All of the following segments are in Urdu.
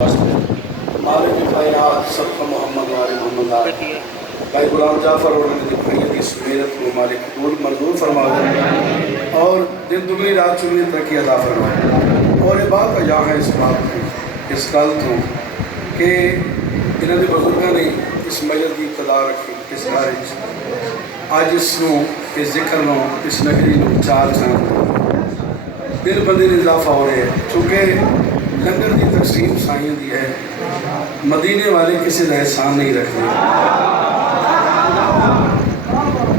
مالک کائنات سب کا محمد وال محمد بھائی غلام جعفر اور بھائی حدیث میرت کو مالک قبول منظور فرما دے اور دن دگنی رات چگنی ترقی عطا فرمائے اور یہ بات جہاں ہے اس بات کی اس گل تو کہ انہوں نے بزرگوں نے اس مجلس کی ابتدا رکھی اس بارے اج اس ذکر نو اس نگری نو چار چاند دل بندے نے اضافہ ہو رہے ہیں چونکہ لنگر کی تقسیم سائیں دی ہے مدینے والے کسی کا احسان نہیں رکھتے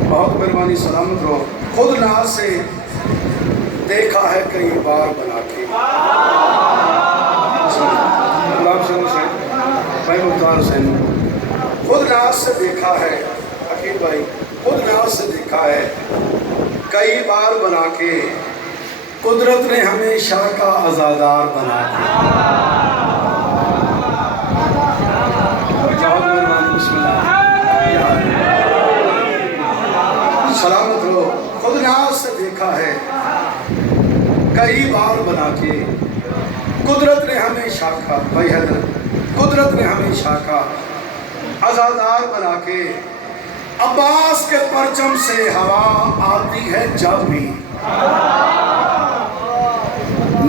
بہت مہربانی سلامت رہو خود ناز سے دیکھا ہے کئی بار بنا کے بھائی مختار حسین خود ناز سے دیکھا ہے حکیم بھائی خود ناز سے دیکھا ہے کئی بار بنا کے قدرت نے ہمیں شاہ کا عزادار بنا دیا بسم اللہ سلامت رہو خود ناز سے دیکھا ہے کئی بار بنا کے قدرت نے ہمیں شاہ کا بھائی حضرت قدرت نے ہمیں شاہ کا عزادار بنا کے عباس کے پرچم سے ہوا آتی ہے جب بھی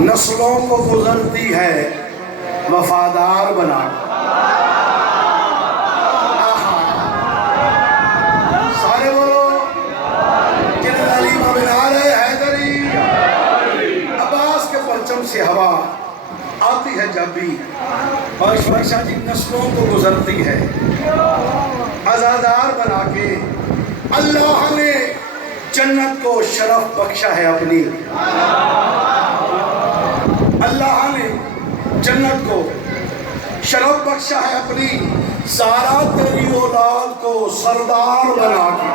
نسلوں کو گزرتی ہے وفادار بنا سارے بولو جنرل علی بابنار حیدری عباس کے پرچم سے ہوا آتی ہے جب بھی اور شاہ جی نسلوں کو گزرتی ہے عزادار بنا کے اللہ نے جنت کو شرف بخشا ہے اپنی اللہ نے جنت کو شرف بخشا ہے اپنی سارا تیری اولاد کو سردار بنا کے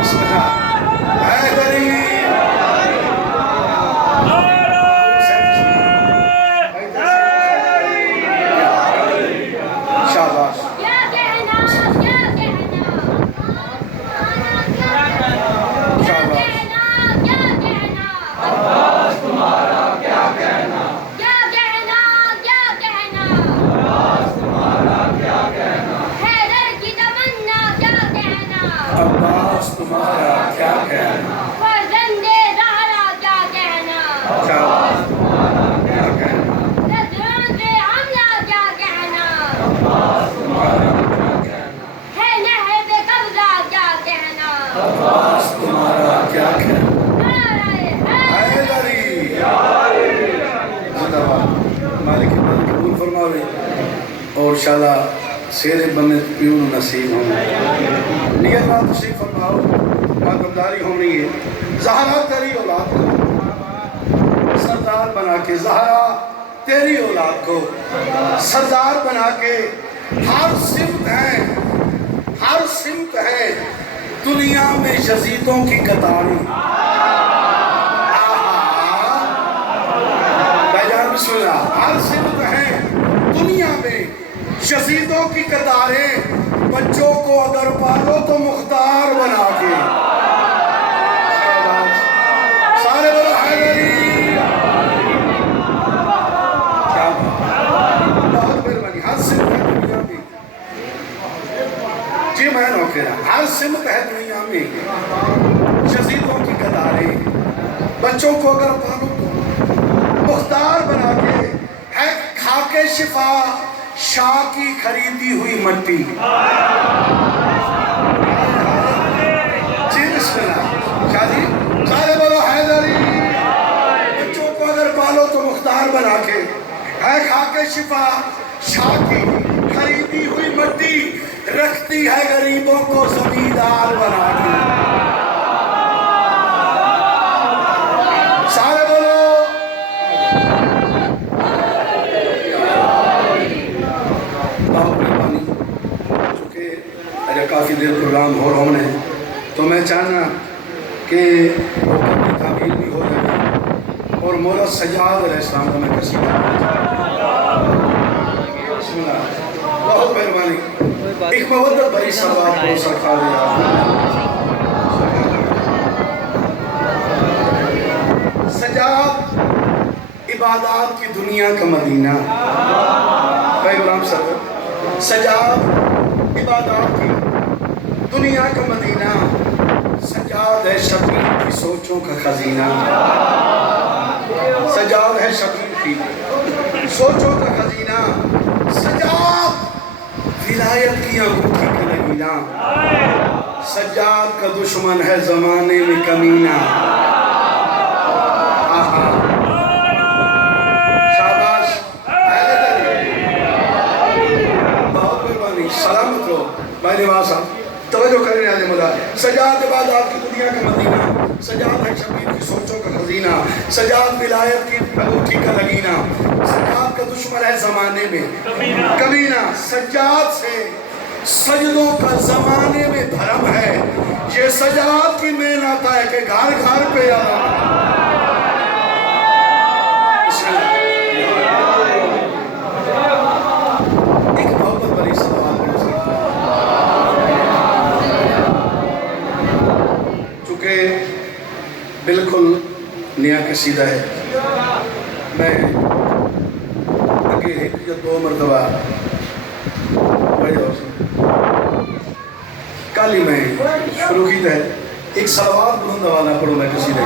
بسم اللہ حیدری شاباش اور انشاءاللہ سیر بنے پیون نصیب ہوں نیت بات تشریف فرماؤ مقداری ہونی ہے زہرا تیری اولاد کو سردار بنا کے زہرا تیری اولاد کو سردار بنا کے ہر سمت ہے دنیا میں یزیدوں کی قطاریں بھائی بسم اللہ ہر سمت ہے دنیا میں یزیدوں کی قطاریں بچوں کو اگر پالو تو مختار بنا کے سارے بولو حیدری بہت مہربانی ہر سمت ہے دنیا میں جی میں نو کہہ رہا ہر سمت ہے دنیا میں یزیدوں کی قطاریں بچوں کو اگر پالو تو مختار بنا کے ہے کھا کے شفا شاہ کی خریدی ہوئی مٹی جی بسم اللہ شاہ جی سارے بولو حیدری بچوں کو اگر پالو تو مختار بنا کے ہے کھا کے شفا شاہ کی خریدی ہوئی مٹی رکھتی ہے غریبوں کو زمیندار بنا کے سارے بولو کافی دیر پروگرام ہو رہا ہے تو میں چاہنا کہ تعمیل بھی ہو جائے اور مولا سجاد علیہ السلام کو میں قصیدہ بسم اللہ بہت مہربانی ایک مودت بھری سوال کو سرکار سجاد عبادات کی دنیا کا مدینہ. بھائی غلام صاحب سجاد عبادات کی دنیا کا مدینہ. سجاد ہے شبیر کی سوچوں کا خزینہ. سجاد ہے شبیر کی سوچوں کا خزینہ. سجاد ولایت کی انگوٹھی کا نگینہ. سجاد کا دشمن ہے زمانے میں کمینہ. شاباش بہت مہربانی. سلامت ہو بھائی نواز صاحب. توجہ کرنے والے ملا. سجاد عبادات کی دنیا کا مدینہ. سجاد ہے شبیر کی سوچوں کا خزینہ. سجاد ولایت کی انگوٹھی کا نگینہ. سجاد کا دشمن ہے زمانے میں کمینہ. سجاد سے سجدوں کا زمانے میں دھرم ہے. یہ سجاد کی مین آتا ہے کہ گھر گھر پہ آنا. ایک محبت بڑی سوال ہے چونکہ بالکل نیا قصیدہ ہے. میں ایک یا دو مرتبہ کل ہی میں شروع کی ہے. ایک صلوات بلند والا پڑھو میں قصیدہ.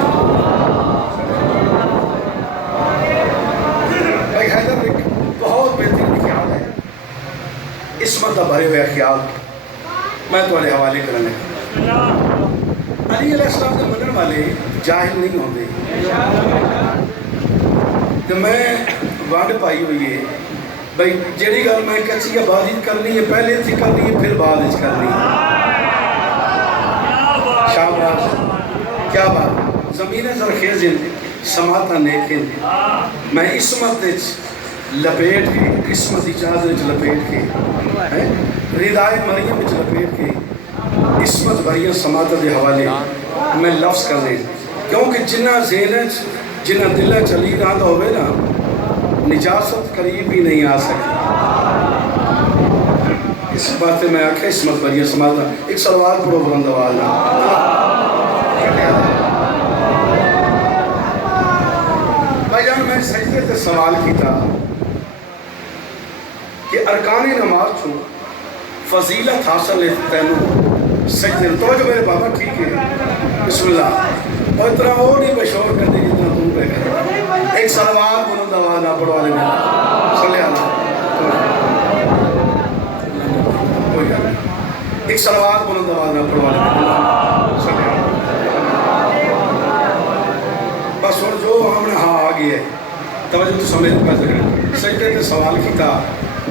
بھائی حیدر ایک بہت بہترین خیال ہے. عصمت کا بھرے ہوئے خیال میں تمہارے حوالے کرنے. علی علیہ السلام کے منن والے جاہل نہیں ہوتے. تو میں وانڈ پائی ہوئی ہے بھائی جیڑی گل میں کچی یا بازی کرنی ہے پہلے تھی کرنی ہے پھر بعد اس کرنی ہے. شاباش کیا بات. زمین زرخیزن سماتا نیکن میں عصمت لپیٹ کے قسمت چادر لپیٹ کے ردائے مریم لپیٹ کے عصمت بھریاں سماتا دے حوالے میں لفظ کر لیں. کیونکہ جنہ ذہن جنہ دلہ چلی رہا ہوئے نا نجاست قریب ہی نہیں آ سکتی. اس بات میں آکھیں عصمت بھریاں سماتا. ایک سلوات پڑھو بلند آواز. بھائی جان میں سجدے سے سوال کی تھا کہ ارکان نماز چھو فضیلت حاصل ہے تینوں سجدے. توجہ میرے بابا ٹھیک ہے. بسم اللہ. اور اتنا وہ نہیں بشور کر دے جتنا تم پہ کر. ایک سلوات بلند آواز آپ پڑھوا لیں. صلی اللہ. ایک سلوات بلند آواز آپ پڑھوا لیں. صلی اللہ. بس اور جو ہم نے ہاں آگئی ہے توجہ تو سمجھ پہ سکیں. سجدے کے سوال کی تھا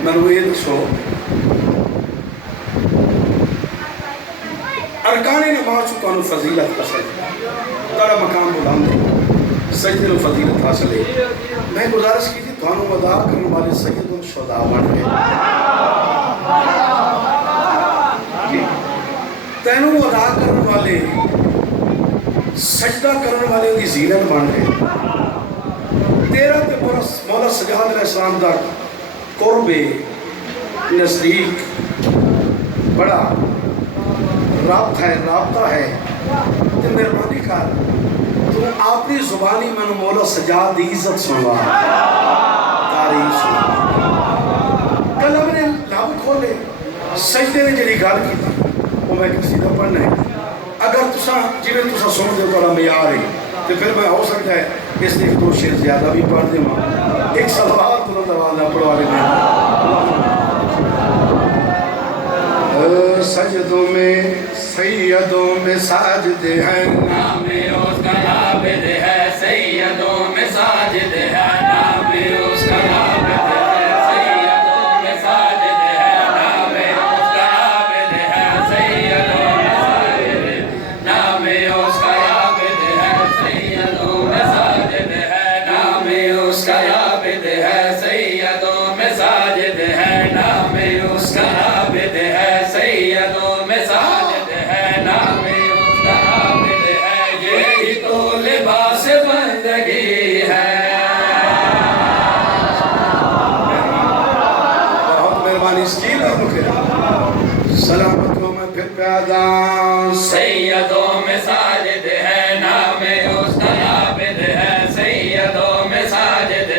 میں نے یہ دسو ارکان نماز کو کانو فضیلت حاصل تارا مقام بلند ہے. سجدے میں فضیلت حاصل ہے. میں گزارش کی تھی کانو ادا کرنے والے سید الشہداء بن گئے. تینوں ادا کرنے والے سجدہ کرنے والے کی زینت بن گئے. تیرا تے مولا سجاد علیہ السلام دا قرب نزدیک بڑا رابطہ ہے. تو مہربانی کر تو اپنی زبانی میں مولا سجاد دی عزت سنوا تعریف سنوا. کل ہم نے لب کھولے سجدے نے جڑی گل کی وہ میں قصیدہ پڑھنا ہے. اگر تسا جویں تسا سن دے بڑا معیار ہے تو پھر میں ہو سکتا ہے اس نے دو شعر زیادہ بھی پڑھ دے. ایک سلوات بلند آواز پڑھوا لیں. سجدوں میں سیدوں میں ساجد ہیں نام اس کا عابد ہے. سیدوں میں ساجد ہے نام اس کا عابد ہے. سیدوں میں ساجد ہے نام اس کا عابد ہے. سیدوں میں ساجد نام اس کا عابد ہے. سیدوں میں ساجد ہے نام اس کا عابد ہے. سیدوں میں ساجد ہے نام اس کا عابد ہے. سیدوں میں ساجد ہے نام اس کا عابد ہے. یہی تو لباس بندگی ہے. بہت مہربانی اس کی لوگوں کے سلامتوں میں پھر پیدا. سیدوں میں ساجد ہے نام اس کا عابد ہے. سیدوں میں ساجد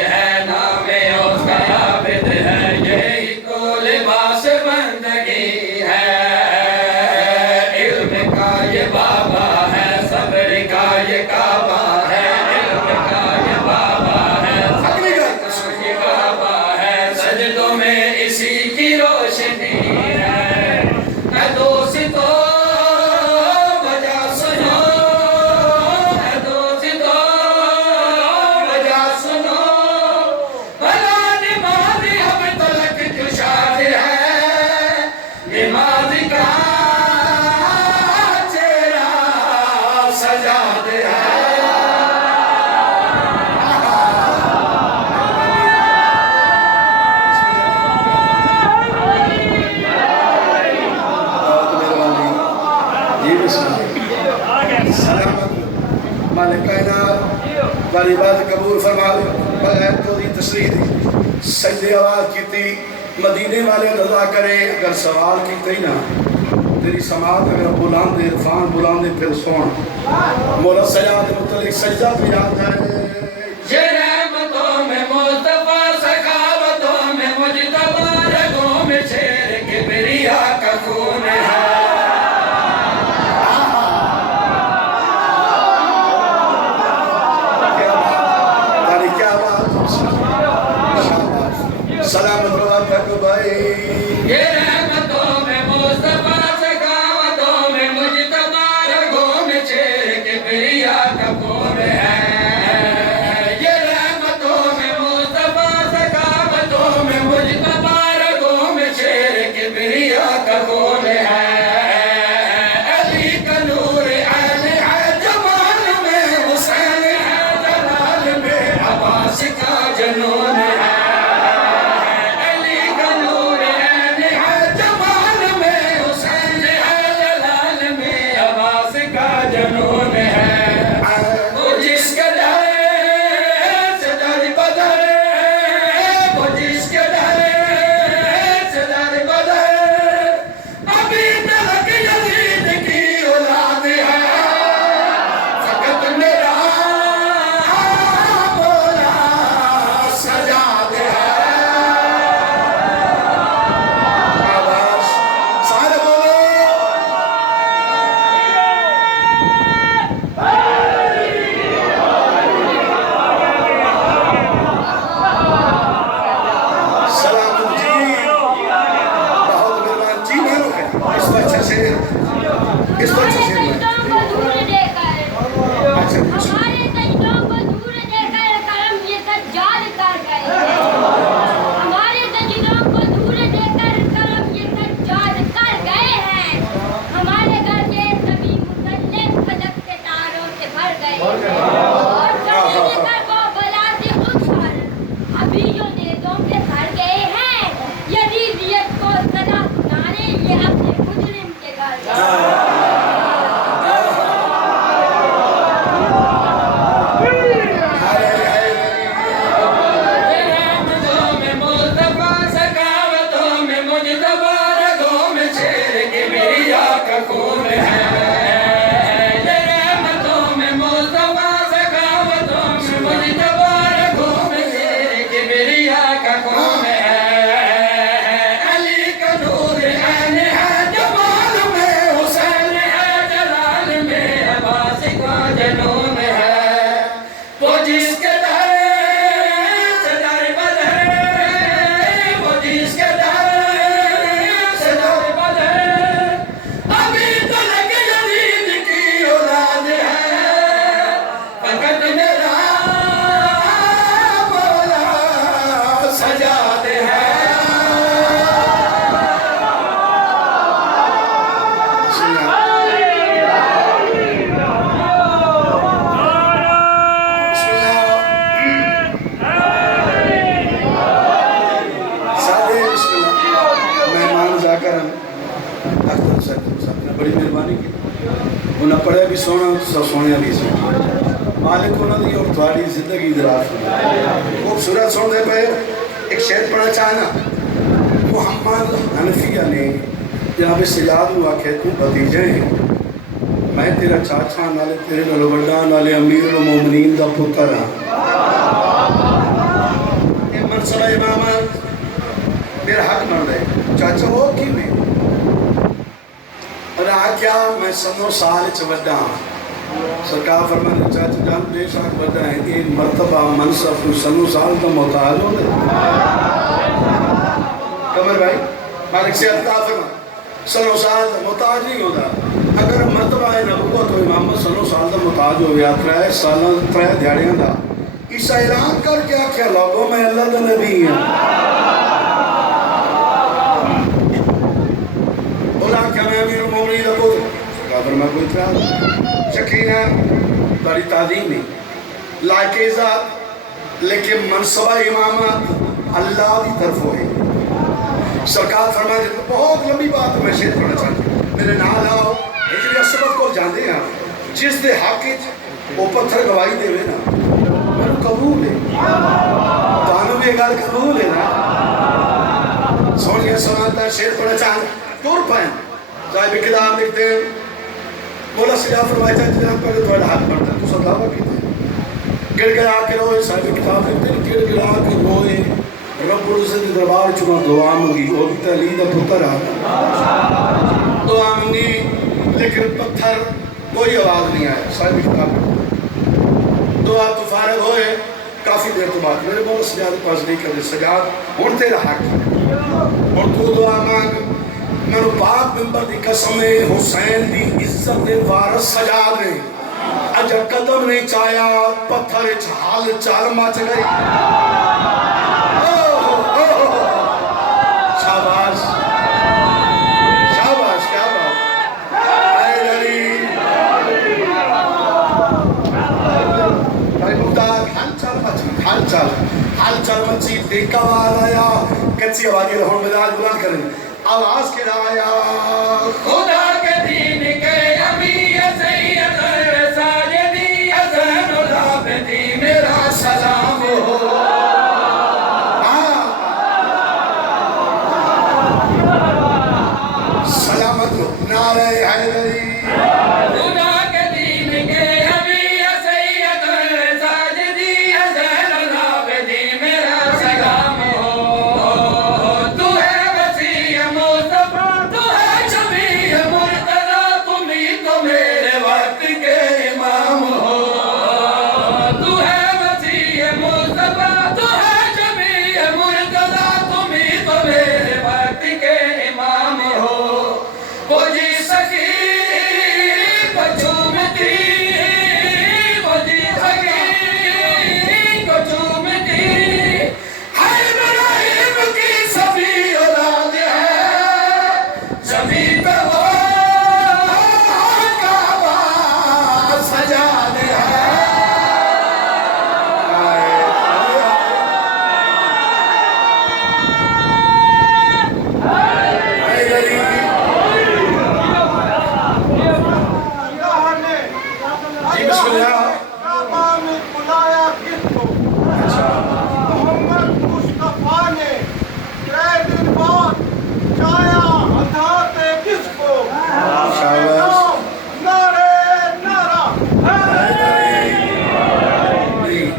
تاری بات قبول فرماوے بغیر تو دی تشریح دی سجدے آواز کیتی مدینے والے رضا کرے اگر سوال کیتے ہی نا تیری سماعت اگر بلاندے عرفان بلاندے پھر سون مولا سجاد متعلق سجدہ پہ یاد ہے یہ رحمتوں میں مصطفیٰ سخاوتوں میں مجتبی رگوں میں شیر کبریا کا خون ہے سلامت رواد تک بھائی یہ رحمتوں میں مصطفیٰ سخاوتوں میں مجتبی رگوں میں شیر کبریا کا خون ہے یہ رحمتوں میں مصطفیٰ سخاوتوں میں مجتبی رگوں میں شیر کبریا کا خون ہے علی کا نور عین ہے جمال میں حسین ہے جلال میں عباس کا جنون ہے بڑی مہربانی کی انہیں پڑھے بھی سونا تو سونے بھی سونا مالک انہوں نے اور تھوڑی زندگی دراز خوبصورت سونے پہ ایک شہد پڑھنا چاہنا محمد حنفیہ نے جناب سجاد ہوا کہ تو بھتیجے ہیں میں تیرا چاچا نالے تیرے نالو بڑا نالے امیر المومنین دا پتر ہاں یہ منصبہ امامت میرا حق مرد ہے چاچا ہو کی میں اور کیا میں سنو سال چوڑا سرکار فرمانے چاچا جان بے شاک بڑا ہے کہ مرتبہ منصف سنو سال تو محتاج ہو دے کمر بھائی مالک سے عطا فرما سنو سال تو محتاج نہیں ہوتا اگر مرتبہ نبوت تو امامت سنو سال تو محتاج ہو گیا ترائے سالہ ترائے دیاریاں دا اس اعلان کر کیا کیا لوگوں میں اللہ دا نبی ہیں کیا میں امیر المومنین کو کافر میں کوئی اعتراض شکینہ بڑی تعظیم نہیں لائق ذات لیکن منصبہ امامت اللہ کی طرف ہوئے سرکار فرمائے تو بہت لمبی بات میں شیئر کرنا چاہتا ہوں میرے نال آؤ ہجری اسبت کو جاندے ہیں جس دے حق وہ پتھر گواہی دے ہوئے نا قبول ہے تو بھی گل قبول ہے نا سمجھ گیا سناتا شیر پڑھا چاہتا دور پائیں صاحب کتاب لکھتے ہیں مولا سجا فرمایا چاہتا جناب پہلے تو حق پڑھتا ہے تو سب دعویٰ کیتے ہیں گڑ گڑا کے روئے صاحب کتاب لکھتے ہیں گڑ گڑا کے روئے رب العزت دربار چنا دعا مانگی وہ بھی تعلیم دا پتر آتا دعا مانگی لیکن پتھر کوئی آواز نہیں آیا صاحب کتاب دعا تو فارغ ہوئے کافی دیر تو بات میرے مولا سجاد پاس نہیں کرنے سجاد ہون تیرا حق ہے اور تو دعا مانگ میں پاک ممبر دی قسم حسین دی عزت وارث سجاد نے اجا قدم نہیں چایا پتھر حال چال مچ گئی شاباش شاباش کیا بات اے علی بھائی مختار حال چال مچی دیکھا والا آیا کچی آوازی رہون مداد بلند کریں آواز کے آیا خدا کے دین کے امیر سید ساجدی حسن العابدی میرا سلام ہو سلامت ہو نعرہ حیدری خدا کے دین کے امیر سید ساجدی حسن العابدی میرا سلام ہو تو ہے وسیع مصطفیٰ تو ہے شفیع مرتضیٰ تم ہی تو میرے وقت کے امام ہو تو ہے وسیع مصطفیٰ تو ہے شفیع مرتضیٰ تم ہی تو میرے وقت کے امام ہو وہ جی سکی بچومتی وہ جی سکی بچومتی ہر ابراہیم کی سبھی اولاد ہے سبھی پہ وہ کعبہ سجاد ہے حیدری جی بسم اللہ کعبہ میں بلایا کس کو محمد مصطفیٰ نے 3 دن بعد چایا ہتھاتے کس کو شاباش نعرے نعرہ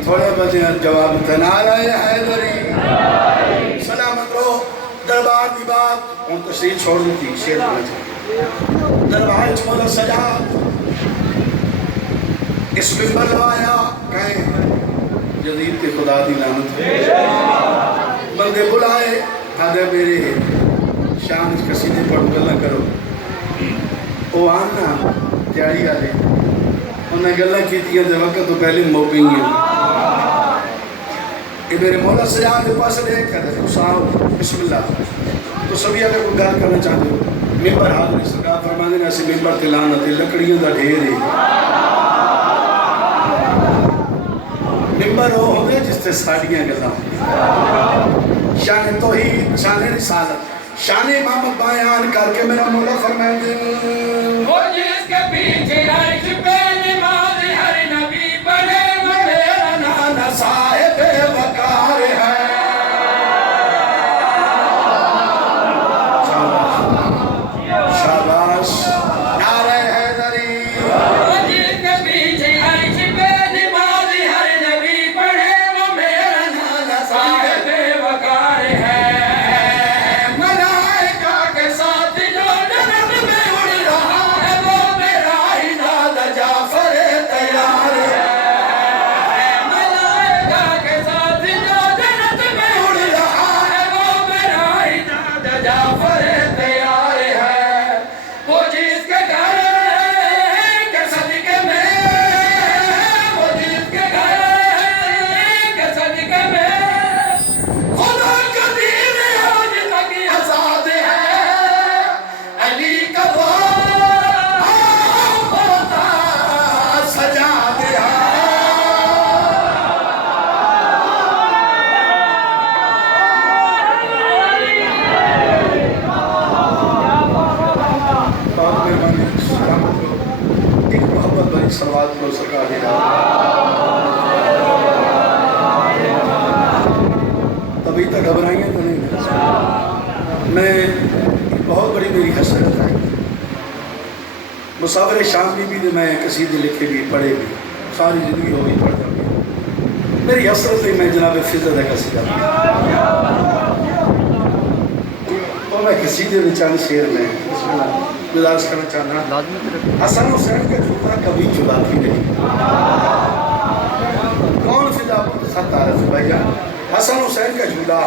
تھوڑے بچے جواب تنارہ حیدری سلامت رہو دربار دی بات ان تشریح چھوڑ دیتی شیر بنا چاہتے دربار چھوڑا سجا اس ممبر لوایا کہیں جدید کے خدا دی لعنت بندے بلائے آدھے میرے شان اس قصیدے پڑھ گلہ کرو او آنا تیاری آلے انہیں گلہ کی تھی دے وقت تو پہلے موبنگ ہے یہ میرے مولا سجاد کے پاس دیکھ کر دے صاحب بسم اللہ تو سبھی اگر کوئی گال کرنا چاہتے ہو ممبر حاضر سرکار فرمانے نے ایسے ممبر تلانت لکڑیوں دا ڈھیر ہے ممبر وہ ہوتے جس سے ساڑیاں گزاں شان توحید شان رسالت شان امامت بیان کر کے میرا مولا فرمائے دے وہ جس کے پیچھے عرش پہ نماز ہر نبی پڑھے وہ میرا نانا صاحب وقار ہے شاباش نعرہ حیدری وہ جس کے پیچھے عرش پہ نماز ہر نبی پڑھے وہ میرا نانا صاحب وقار ہے ملائکہ کے ساتھ جو جنت میں اڑ رہا ہے وہ میرا ہی نانا جعفر ابھی تک گھبرائیاں تو نہیں میں بہت بڑی میری حسرت ہے مسافر شام بھی میں قصیدے لکھے بھی پڑھے بھی ساری زندگی ہو گئی پڑھتا بھی میری حسرت ہے میں جناب فضل کا قصیدہ تو میں قصیدے میں چند شعر میں گزارش کرنا چاہنا حسن حسین کا جھوٹا کبھی چلاتی نہیں کون فضا سب تعارف ہے بھائی جان حسن حسین کا جھولا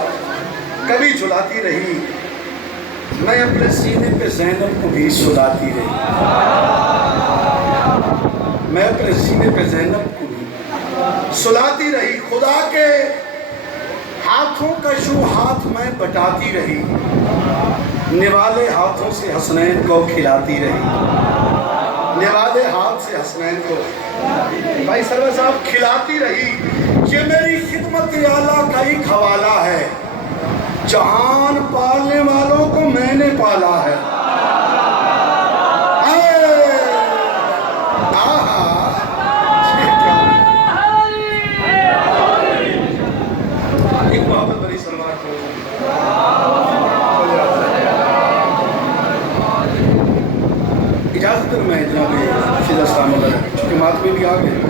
کبھی جھلاتی رہی میں اپنے سینے پہ زینب کو بھی سلاتی رہی میں اپنے سینے پہ زینب کو بھی سلاتی رہی خدا کے ہاتھوں کا شو ہاتھ میں بٹاتی رہی نوالے ہاتھوں سے حسنین کو کھلاتی رہی نوالے ہاتھ سے حسنین کو بھائی سرور صاحب کھلاتی رہی یہ میری خدمت اعلیٰ کا ایک حوالہ ہے جہان پالنے والوں کو میں نے پالا ہے ایک محبت بری سلوار کو اجازت کر میں جناب فضا السلام علیکم چونکہ ماتمے بھی آ گئے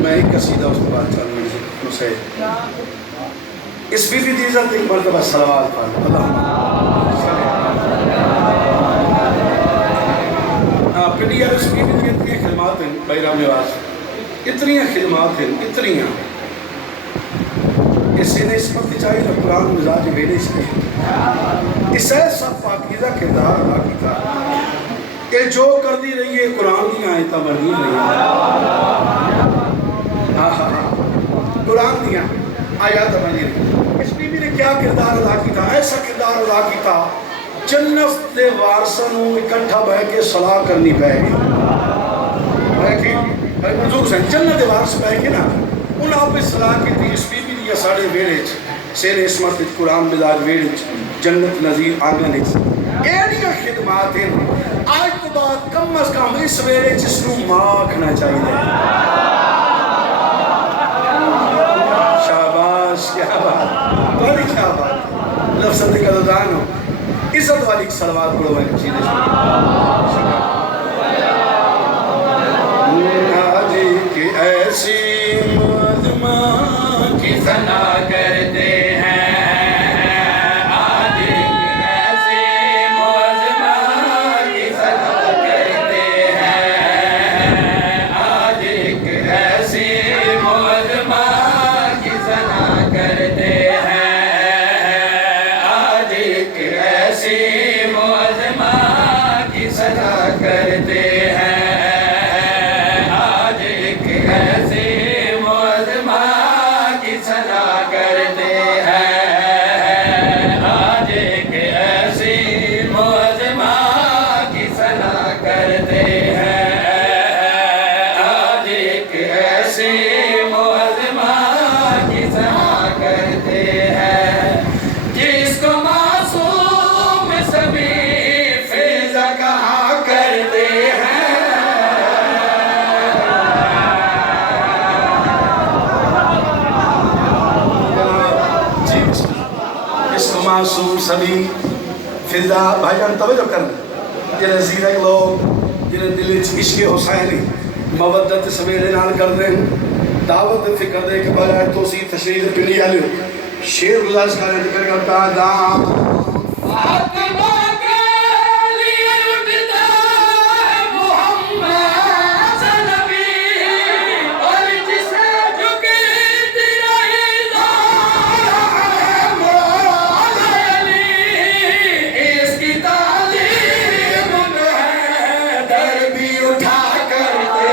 میں ایک قصیدہ اس کے بعد چند منٹ سے اس بی بی دیزت ایک مرتبہ صلوات پڑھ اللہم پھر یار اس بی بی کی اتنی خدمات ہیں بھائی رام نواز اتنی خدمات ہیں اتنی اسے نے اس وقت چاہیے تو قرآن مزاج ویلے اس کے اسے سب پاکیزہ کردار ادا کی تھا کہ جو کر دی رہی ہے قرآن دی آیتہ مرنی رہی ہے قرآن دیا آیات مرنی رہی اس بی بی نے کیا کردار ادا کی تھا ایسا کردار ادا کی تھا جنت دے وارثوں اکٹھا بہ کے صلاح کرنی پہ گئی بھائی منظور سے جنت دے وارث بہ کے نا ان آپ پہ صلاح کی تھی اس بی بی دیا ساڑھے ویڑے سیر اسمت قرآن بلاد ویڑے جنت نظیر آنگن ایڈیاں خدمات ہیں آج تو بعد کم از کم اس ویڑے جس نو ماکھنا چاہیے شاباش کیا بات بڑی کیا بات لفظ کا دودان ہو عزت والی صلوات پڑھو میں کچھ دیش آج ایک ایسی مدمہ کی سنا کرتے ہیں آج ایک ایسی مدمہ کی سنا کرتے ہیں آج ایک ایسی مدمہ کی سنا کرتے ہیں آج ایک ایسی مدمہ کی سنا کرتے ہیں آج ایک ایسی مدمہ کی سنا کرتے ہیں آج ایک ایسی مدمہ کی سنا کرتے ہیں آج ایک ایسی مدمہ کی سنا کرتے ہیں جس کو معصوم سبھی فضا کہا کرتے ہیں جی اس کو معصوم سبھی فضا بھائی جان توجہ کرنا جنہیں زیرک لوگ جنہیں دل عشق حسینی مودت سمیرے نال کر دیں دعوت فکر دے کہ بجائے توسیع تشریح پنی آلیو شیر گزارش کرنے ذکر کرتا دام فاطمہ کے لیے اٹھتا ہے محمد نبی اور جسے جھکے تیرا اظہار مولا علی اس کی تعلیم میں در بھی اٹھا کرتے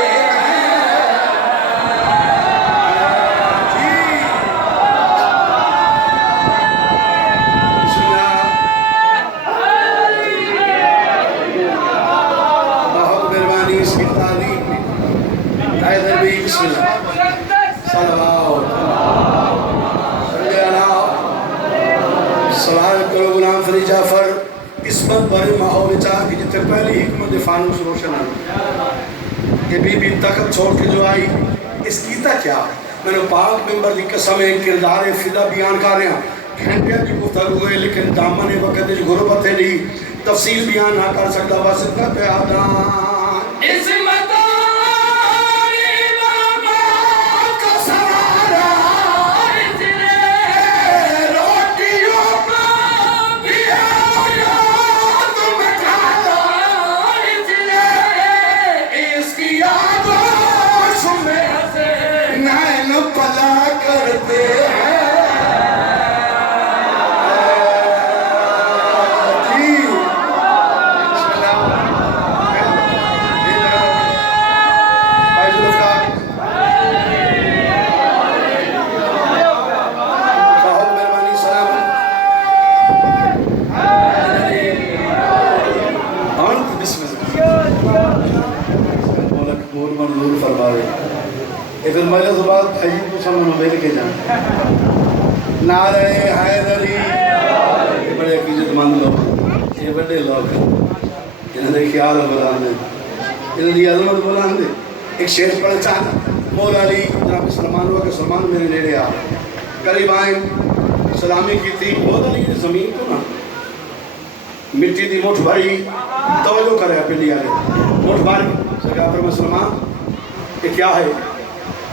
بہت مہربانی اس کی تعلیم میں حیدر بھی بسم اللہ سلام کرو غلام فرید جعفر اسمت بڑے ماحول چاہ کہ جتے پہلی حکمت فانوس روشن ہے کہ بی بی طاقت چھوڑ کے جو آئی اس کیتا کیا میں نے پاک ممبر دی قسم ایک کردار فدا بیان کر رہے ہیں گھنٹے کی گفتگو ہے لیکن دامن وقت غربت ہے نہیں تفصیل بیان نہ کر سکتا بس اتنا کہ آدان اس مدار امام کا سہارا اس نے روٹیوں کا بھی یاد مٹھایا اس نے اس کی آگوش میں سے نین پلا کرتے ہیں پھر مجھے زبان بھائی تو سامنے مل کے جائیں نعرہ حیدری یہ بڑے عقیدت مند لوگ یہ بڑے لوگ ہیں جنہوں نے خیال بلان دے جنہوں نے عظمت بلان دے ایک شعر پڑھ چاہتا مولا علی جناب سلمان ہوا کہ سلمان میرے نیڑے آ قریب آئیں سلامی کی تھی مولا علی زمین کو نا مٹی دی مٹھ بھاری توجہ کرے پنڈی آگے مٹھ بھاری سرکار پر مسلمان یہ کیا ہے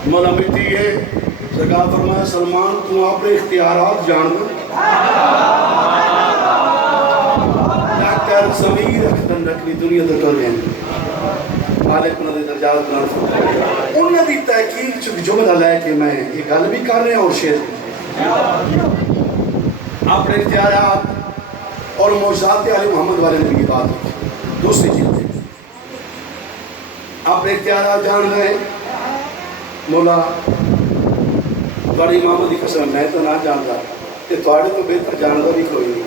مولا مٹی ہے سرکار فرمایا سلمان تم اپنے اختیارات جان دو ڈاکٹر ضمیر اختن رکھنی دنیا تو کر دیں مالک انہوں نے درجات بنا فرمایا انہوں نے تحقیق چک جملہ لائے کہ میں یہ گل بھی کر رہے ہیں اور شعر اپنے اختیارات اور معجزات علی محمد والے نبی کی بات ہوئی دوسری چیز ہے اپنے اختیارات جان رہے ہیں مولا بڑی امامت کی قسم میں تو نہ جانتا کہ تھوڑے تو بہتر جانتا بھی کوئی نہیں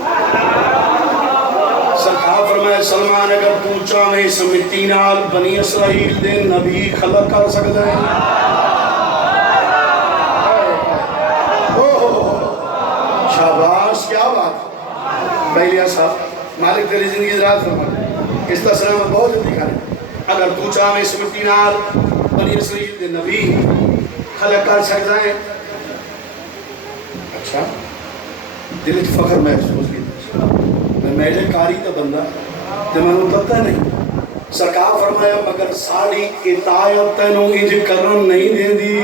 سرکار فرمائے سلمان اگر تو چاہے اس مٹی نال بنی اسرائیل دے نبی خلق کر سکتا ہے شاباش کیا بات پہلے صاحب مالک تیری زندگی درات فرمائے اس طرح میں بہت جلدی کھانے اگر تو چاہے اس مٹی نال بنی اسرائیل دے نبی خلق کر سکتا ہے اچھا دل فخر محسوس کی میں میلے کاری تا بندہ تو میں نے پتہ نہیں سرکار فرمایا مگر ساڑی اطاعت تینوں انج کرن نہیں دے دی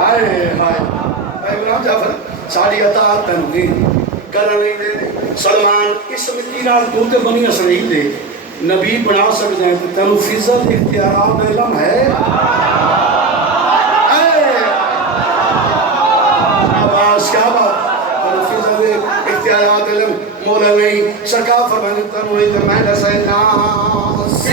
آئے غلام جعفر ساڑی اطاعت تینوں انج کرن نہیں دے دی سلمان اس مٹی نال تو تے بنی اسرائیل دے نبی بنا سکتے ہیں تو تینوں فضل اختیارات علم ہے آواز کیا بات تینوں فضل اختیارات علم مولا نہیں سرکار فرمانے تینوں ایک میں نسے ناس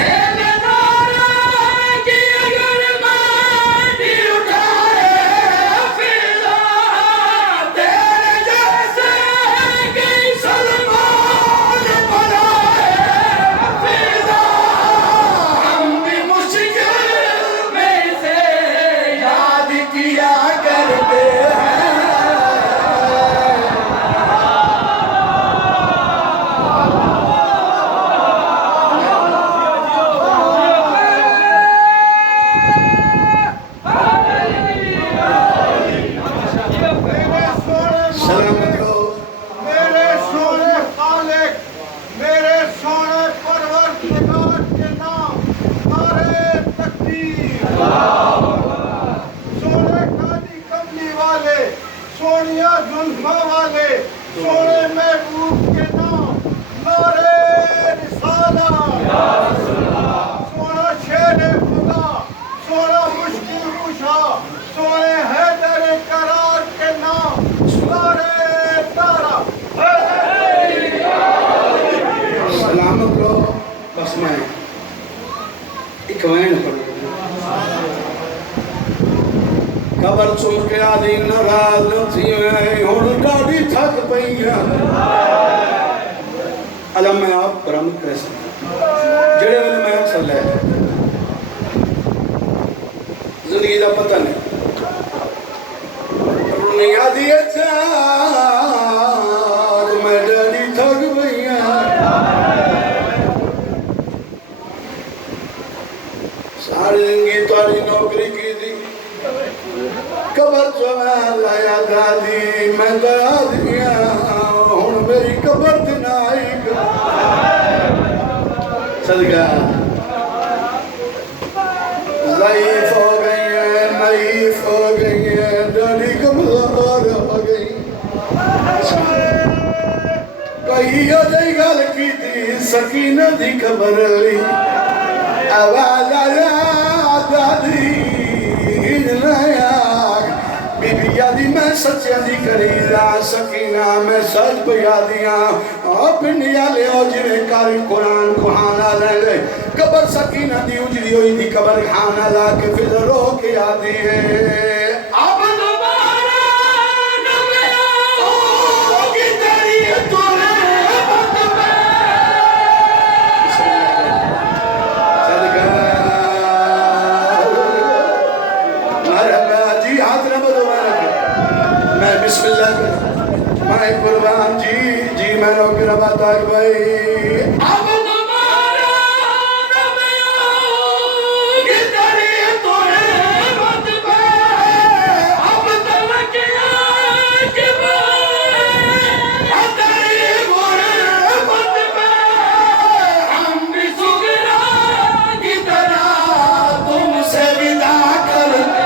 سونیا زلفہ والے سونے محبوب کے نام نعرے رسالہ سونا شیر خدا سونا مشکل کشا سونے حیدر قرار کے نام نعرے تارا سلامت رو بس میں ایک وین پڑھ قبر چم کے آدھی ناراض تھی میں ہن ڈاڈی تھک پئی علم میں آپ برامد کر سکتا جڑے ویلے میں اکثر لے زندگی دا پتہ نہیں رونی آدھی اچھا میں ڈاڈی تھک پئی ساری زندگی تاری نوکری کی تھی قبر جو میں لایا دادی میں دیا دیا ہوں میری قبر دنائی صدقہ ضعیف ہو گئی ہے نعیف ہو گئی ہے ڈاڑی کمزور ہو گئی کئی اجائی گل کی تھی سکینہ دی قبر لی آواز آیا دادی بی بی یادی میں سچیا دی کریدہ سکینہ میں سچ بیادیاں پنڈیا لے او جوے کاری قرآن کھانا لے لے قبر سکینہ دی اجری ہوئی دی قبر کھانا لا کے پھر رو کے آدھی ہے اب دوبارہ نمیا ہوگی تیری تونے مطبع صدقہ مرحبا جی ہاتھ نہ بدو میں بسم اللہ کرتا میں قربان جی میں روک رہا تاک بھائی اب تمہارا نبیوں کی تری تونے مطبع اب تلکیاں کی بات تری گوڑے مطبع ہم بھی سگرہ کی طرح تم سے ودا کرتے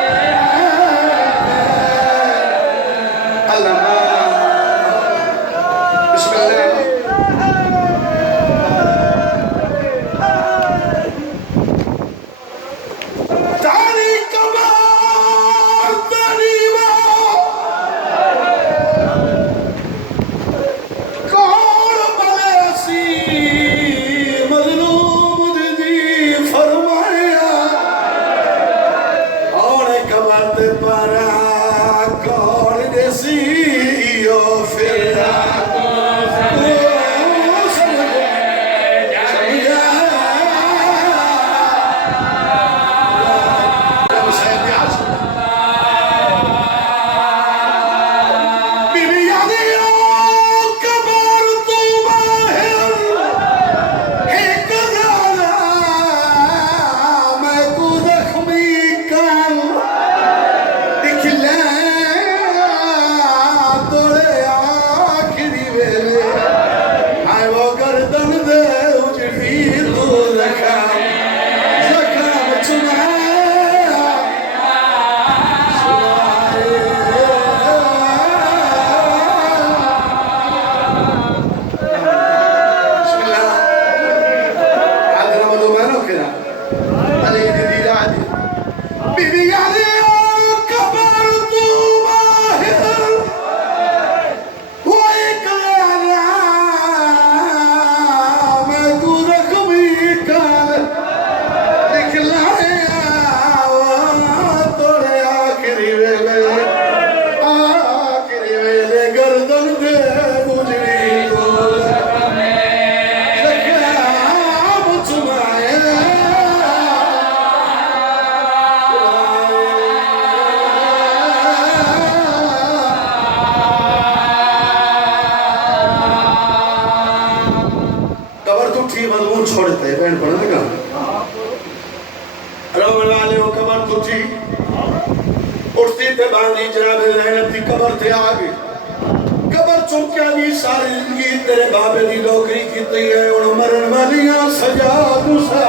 چھوڑتے ہیں بہن پڑھنے کا رومن والے وہ قبر تو تھی اٹھتی تھے باندھی جناب زینب تھی قبر تھے آگے قبر چونکیا دی ساری زندگی تیرے بابے دی نوکری کیتی ہے اور مرن والیاں سجا دوسرا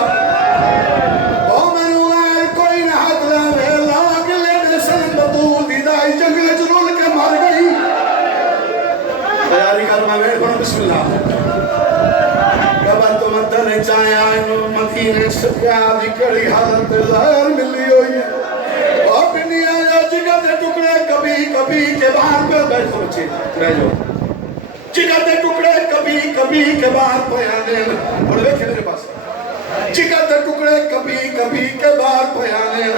او منو غیر کوئی نہ ہاتھ لاوے لاگ لینے سن بطول دی دائی جنگل جنول کے مر گئی تیاری کرنا میں پڑھو بسم اللہ قبر تو مدن چاہے آئینو مدینے سکیا دی کڑی حضرت ظاہر ملی ہوئی ہے اور بنی آیا جگر دے ٹکڑے کبھی کبھی کے باہر پہ بیٹھو بچے بیٹھو جگر دے ٹکڑے کبھی کبھی کے باہر پیانے اور دیکھیں میرے پاس جگر دے ٹکڑے کبھی کبھی کے باہر پیانے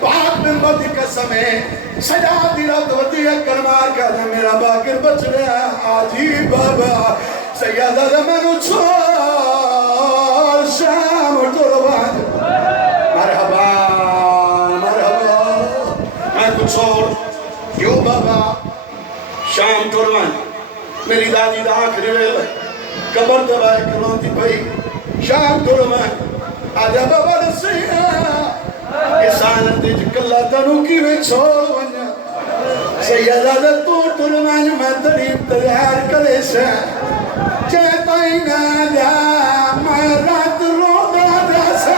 پاک میں مدی قسم ہے سجا دی رات ودی کرمار کا تھا میرا باکر بچ رہا آجی بابا سیادہ زمانو چھوڑ شام اور طلبات مرحبا مرحبا میں کچھ اور کیوں بابا شام طلبات میری دادی دا آخری ویلے قبر دبائے کروں تھی بھئی شام طلبات آجا بابا رسیہ اس آنت جکلہ تنو کی میں چھوڑ ونیا سیدہ تو ترمان مدنی تیار کرے سے چیتائی نادا میں رات رو دادا سے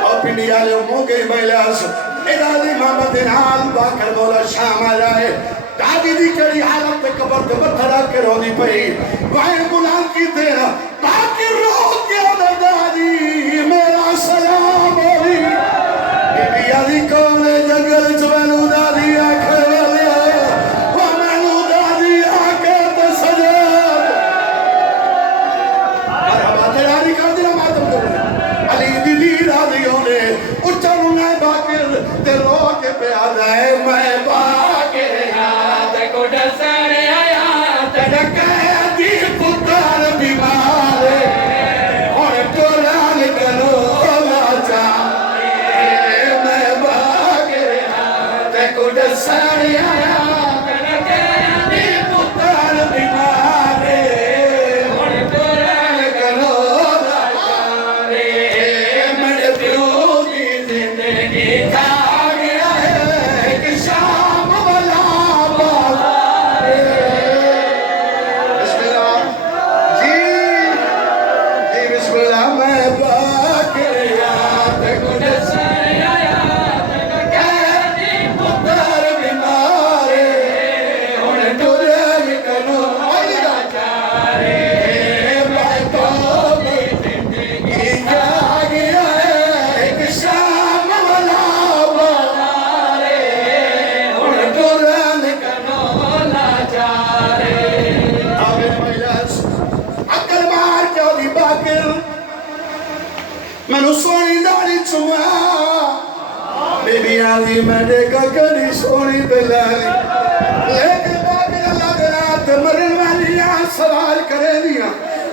اور پنڈی آلے موگئی بیلاس ادادی محمد انحال باکر مولا شام آ جائے دادی دی کری حالت تے قبر تے بتھڑا کے رو دی پئی وائن گلان کی تیرا باکر رو کیا دادی میرا سلام ہوئی بی بی آدھی کولے جنگل چوینو دادی آکھر والیا ومنو دادی آکے تے سجد مرحبا تیراری کر دیا ماتم کرنے علی دی دی دادیوں نے اچھر انہیں باکر تے رو کے پہ آدھائے میں باکر یاد کو ڈسر آیا تڑکایا دی پتر بیمارے اور قرآن کرو لاچا میں باکر یاد کو ڈسر آیا تڑکایا دی پتر بیمارے اور قرآن کرو لاچا میرے پیو کی زندگی تھا گیا ہے ایک شام والا بازار بسم اللہ جی بسم اللہ میں باکر یاد کو ڈسر آیا تڑکایا دی پتر بیمارے اور قرآن کرو لاچا میں تو زندگی تھا گیا ہے ایک شام والا بازار اور قرآن کرو لاچا آگے مجلس عقل مار کیا دی باکر میں نو سونی داری چمہا بی بی آدھی میں دیکھا کری سونی بلالی لیکن باکر اللہ درات مرن والی آن سوال کرے دیا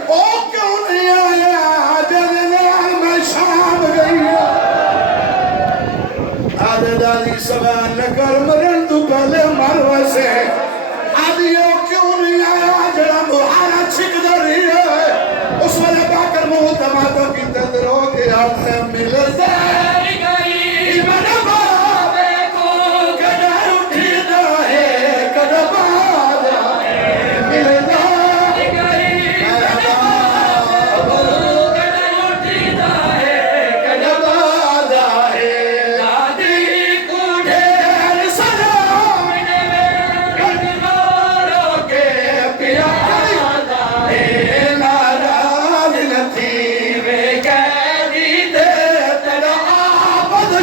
او کیوں نہیں آیا جنال میں شام گئی آدھے دادی سوال لکر مرن تو پہلے مروہ سے آدھی او کیوں نہیں آیا جڑا محارا چھک در رہی ہے اس وجہ باکر محتماتہ کی تندروں کے ہاتھ میں ملتا ہے من بابے کو کدھا اٹھیدا ہے کدھا بادا ہے ملتا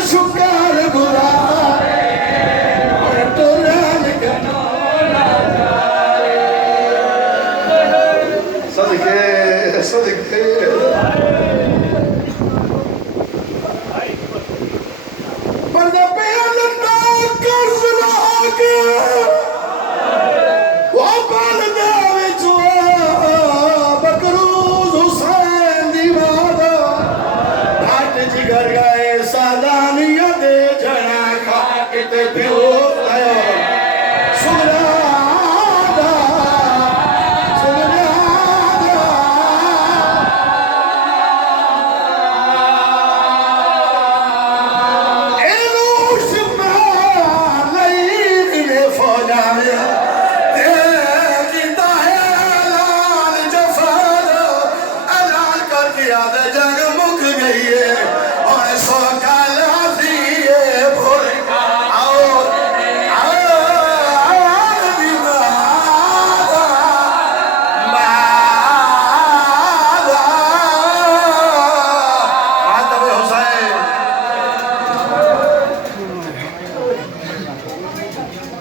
شکر گزار اور قرآن کرو صدقے صدقے پردہ پہ اللہ قرض لاکے وہ پردہ وچوا بکروز حسین دیوادہ بھاٹ جگر گئے سادانیہ دے جنا خاک تے پیوت لیا سگرادا سگرادا اینوش ماں لئی دنے فوجایا